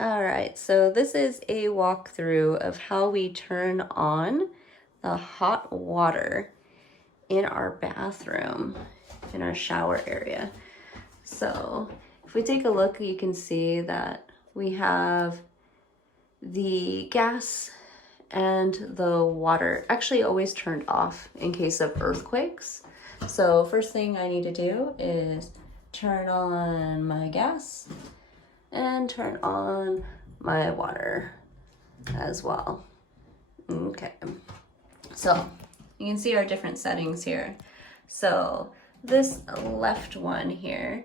All right, so this is a walkthrough of how we turn on the hot water in our bathroom, in our shower area. So if we take a look, you can see that we have the gas and the water actually always turned off in case of earthquakes. So first thing I need to do is turn on my gas and turn on my water as well. Okay, so you can see our different settings here. So this left one here,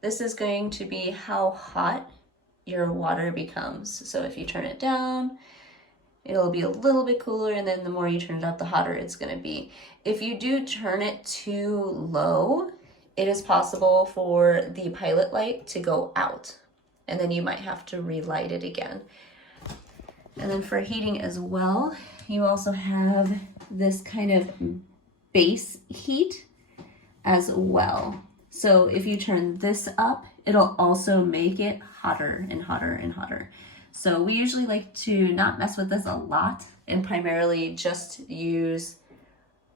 this is going to be how hot your water becomes. So if you turn it down, it'll be a little bit cooler, and then the more you turn it up, the hotter it's going to be. If you do turn it too low, it is possible for the pilot light to go out, and then you might have to relight it again. And then for heating as well, you also have this kind of base heat as well. So if you turn this up, it'll also make it hotter and hotter and hotter. So we usually like to not mess with this a lot and primarily just use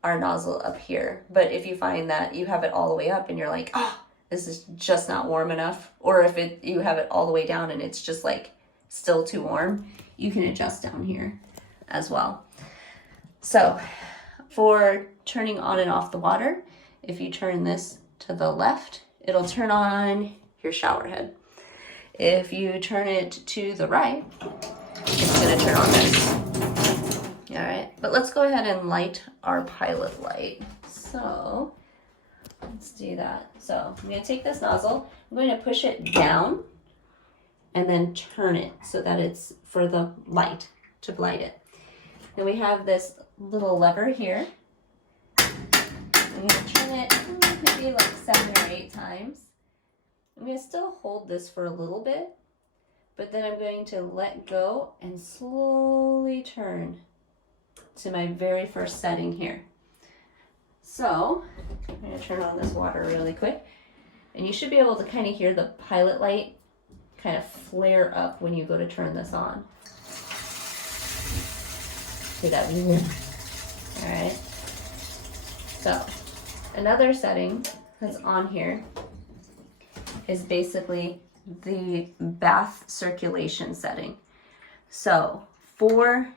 our nozzle up here. But if you find that you have it all the way up and you're like, oh, this is just not warm enough, or if you have it all the way down and it's just like still too warm, you can adjust down here as well. So for turning on and off the water, if you turn this to the left, it'll turn on your shower head. If you turn it to the right, it's going to turn on this. All right, but let's go ahead and light our pilot light. So let's do that. So I'm going to take this nozzle, I'm going to push it down and then turn it so that it's for the light, to light it. Then we have this little lever here. I'm going to turn it maybe like 7 or 8 times. I'm going to still hold this for a little bit, but then I'm going to let go and slowly turn to my very first setting here. So I'm going to turn on this water really quick, and you should be able to kind of hear the pilot light kind of flare up when you go to turn this on. See that? All right. So another setting that's on here is basically the bath circulation setting. So for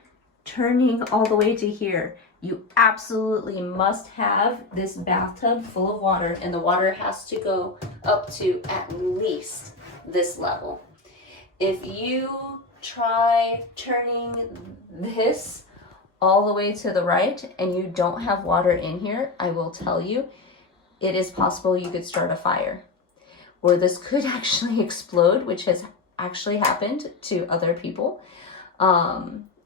turning all the way to here, you absolutely must have this bathtub full of water, and the water has to go up to at least this level. If you try turning this all the way to the right and you don't have water in here, I will tell you, it is possible you could start a fire, or this could actually explode, which has actually happened to other people.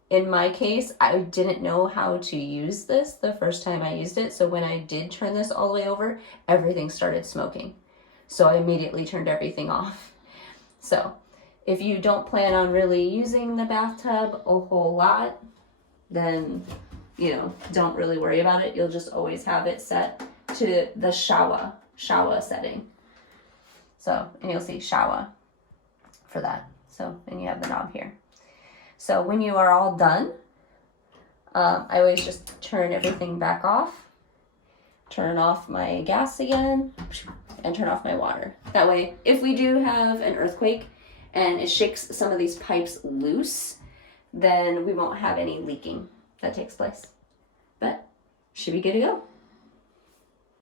In my case, I didn't know how to use this the first time I used it. So when I did turn this all the way over, everything started smoking. So I immediately turned everything off. So if you don't plan on really using the bathtub a whole lot, then, don't really worry about it. You'll just always have it set to the shower setting. So, and you'll see shower for that. So, and you have the knob here. So when you are all done, I always just turn everything back off, turn off my gas again, and turn off my water. That way, if we do have an earthquake and it shakes some of these pipes loose, then we won't have any leaking that takes place. But should be good to go.